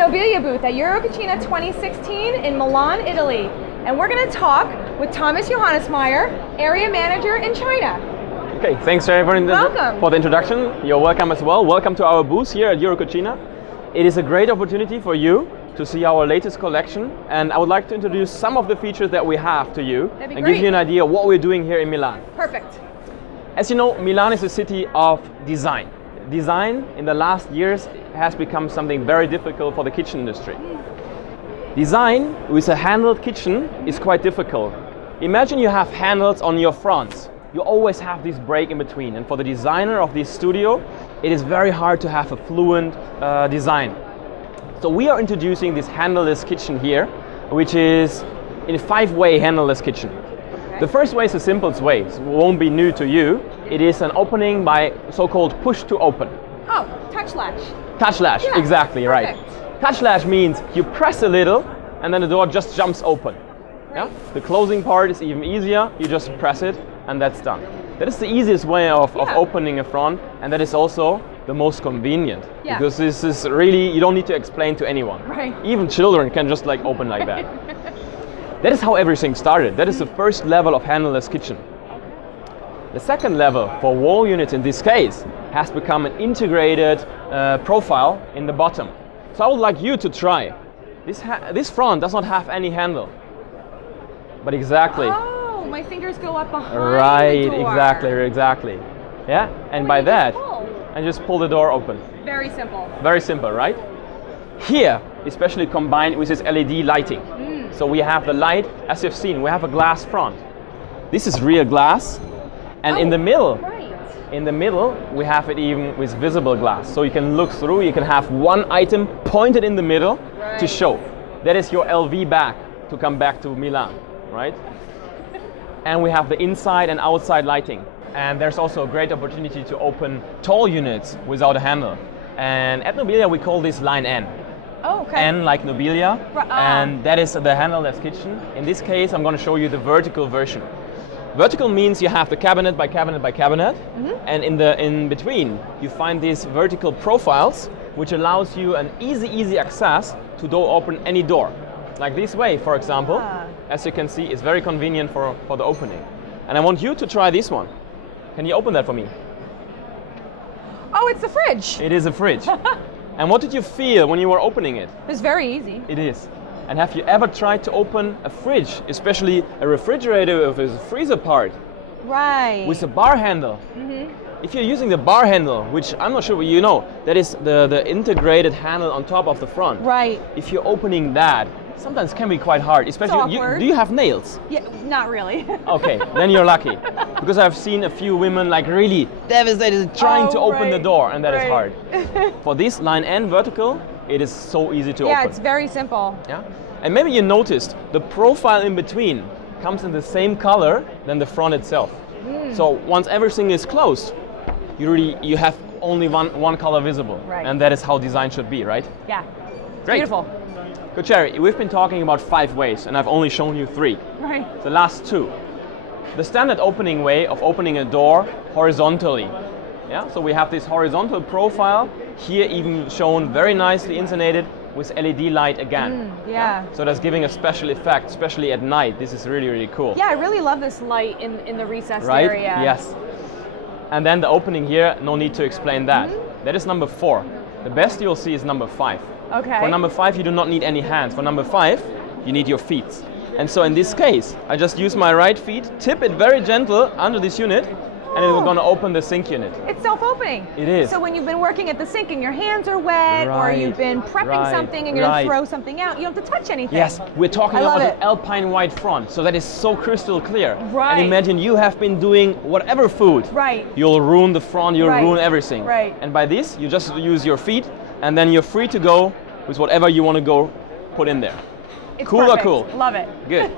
Nobilia booth at Eurocuchina 2016 in Milan, Italy. And we're going to talk with Thomas Johannesmeier, Area Manager in China. Okay, thanks Sheri for the introduction. You're welcome as well. Welcome to our booth here at Eurocuchina. It is a great opportunity for you to see our latest collection, and I would like to introduce some of the features that we have to you and give you an idea of what we're doing here in Milan. Perfect. As you know, Milan is a city of design. Design in the last years has become something very difficult for the kitchen industry. Design with a handled kitchen is quite difficult. Imagine you have handles on your fronts. You always have this break in between, and for the designer of this studio, it is very hard to have a fluent design. So we are introducing this handleless kitchen here, which is in a 5-way handleless kitchen. The first way is the simplest way, so it won't be new to you. It is an opening by so-called push to open. Oh, touch latch. Touch latch, yeah, exactly, perfect. Right. Touch latch means you press a little and then the door just jumps open. Right. Yeah? The closing part is even easier, you just press it and that's done. That is the easiest way of opening a front, and that is also the most convenient. Yeah. Because this is really, you don't need to explain to anyone. Right. Even children can just like open like that. That is how everything started. That is the first level of handleless kitchen. The second level for wall units in this case has become an integrated profile in the bottom. So I would like you to try. This front does not have any handle. But exactly. Oh, my fingers go up behind right, the door. Exactly. Yeah, and by that, and just pull the door open. Very simple. Very simple, right? Here, especially combined with this LED lighting. So we have the light, as you've seen, we have a glass front. This is real glass, and in the middle, we have it even with visible glass. So you can look through, you can have one item pointed in the middle to show. That is your LV bag to come back to Milan, right? And we have the inside and outside lighting. And there's also a great opportunity to open tall units without a handle. And at Nobilia, we call this line N. Oh, okay. N like Nobilia, and that is the handleless kitchen. In this case, I'm going to show you the vertical version. Vertical means you have the cabinet by cabinet by cabinet, and in between you find these vertical profiles, which allows you an easy access to open any door. Like this way, for example, as you can see, it's very convenient for the opening. And I want you to try this one. Can you open that for me? Oh, it's the fridge. It is a fridge. And what did you feel when you were opening it? It's very easy. It is. And have you ever tried to open a fridge, especially a refrigerator with a freezer part? Right. With a bar handle. If you're using the bar handle, which I'm not sure what you know, that is the integrated handle on top of the front. Right. If you're opening that, sometimes it can be quite hard, especially, do you have nails? Yeah, not really. Okay, then you're lucky. Because I've seen a few women like really devastated trying to open the door, and that is hard. For this line N vertical, it is so easy to open. Yeah, it's very simple. Yeah, and maybe you noticed the profile in between comes in the same color than the front itself. So once everything is closed, you have only one color visible, and that is how design should be, right? Yeah, great. Beautiful. Good, Sheri, we've been talking about 5 ways, and I've only shown you 3. Right. The last 2. The standard opening way of opening a door horizontally. Yeah, so we have this horizontal profile, here even shown very nicely insulated with LED light again. Yeah. So that's giving a special effect, especially at night. This is really cool. Yeah, I really love this light in the recessed area. Yes. And then the opening here, no need to explain that. That is number 4. The best you'll see is number 5. Okay. For number 5, you do not need any hands. For number 5, you need your feet. And so in this case, I just use my right feet, tip it very gentle under this unit, and it's going to open the sink unit. It's self-opening. It is. So when you've been working at the sink and your hands are wet, or you've been prepping something and you're going to throw something out, you don't have to touch anything. Yes, we're talking about an alpine white front, so that is so crystal clear. Right. And imagine you have been doing whatever food. Right. You'll ruin the front, you'll ruin everything. Right. And by this, you just use your feet, and then you're free to go with whatever you want to go put in there. It's cool perfect. Or cool? Love it. Good.